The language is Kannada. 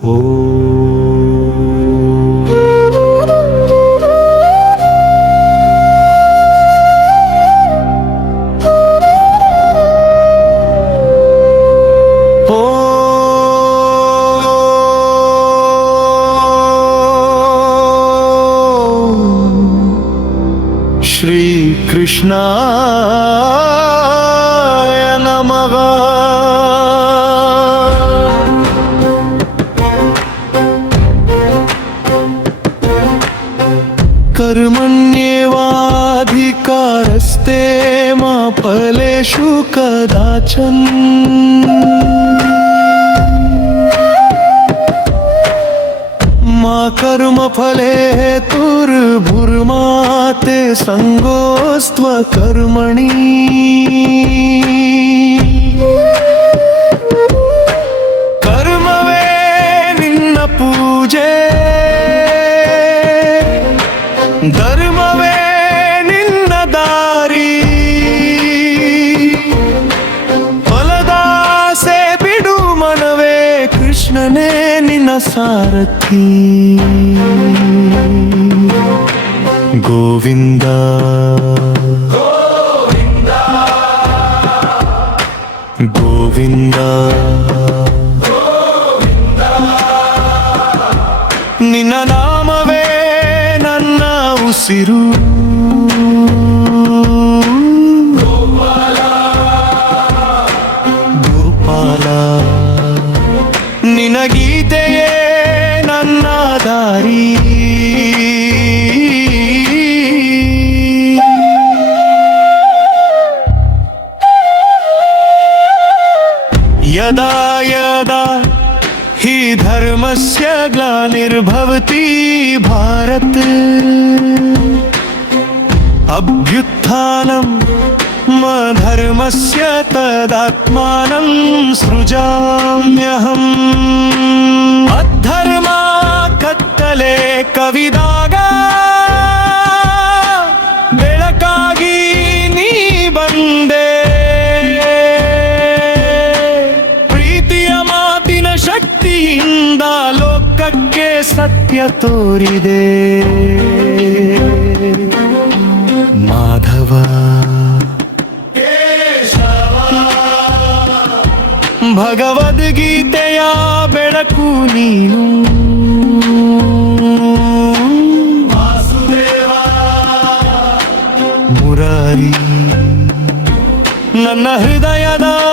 ಶ್ರೀ ಕೃಷ್ಣಾಯ ನಮಃ. कर्मण्येवाधिकारस्ते मा फलेषु कदाचन. मा कर्मफले हेतुर्भुर्मा ते संगोस्त्वकर्मणि. कर्मवे निन्न पूजे, ಧರ್ಮವೇ ನಿನ್ನ ದಾರಿ. ಫಲದಾಸೆ ಬಿಡು ಮನವೇ, ಕೃಷ್ಣನೇ ನಿನ್ನ ಸಾರಥಿ. ಗೋವಿಂದ ಗೋವಿಂದ ನಿನ್ನ ನಾಮವೇ ನನ್ನ ಉಸಿರು. ಗೋಪಾಲ ನಿನ್ನ ಗೀತೆಯೇ ನನ್ನ ದಾರಿ. ಯದಾ ಯದಾ हि धर्मस्य ग्लानिर्भवति भारत, अभ्युत्थानं धर्मस्य तदात्मानं सृजाम्यहम्. अधर्मा कत्तले कविದಾಗ ಬೆಳಕಾಗಿ ನೀ ಬಂದೆ. ಶಕ್ತಿಯಿಂದ ಲೋಕಕ್ಕೆ ಸತ್ಯ ತೋರಿದೆ. ಮಾಧವ ಭಗವದ್ಗೀತೆಯ ಬೆಳಕು ನೀನು. ಮುರಾರಿ ನನ್ನ ಹೃದಯದ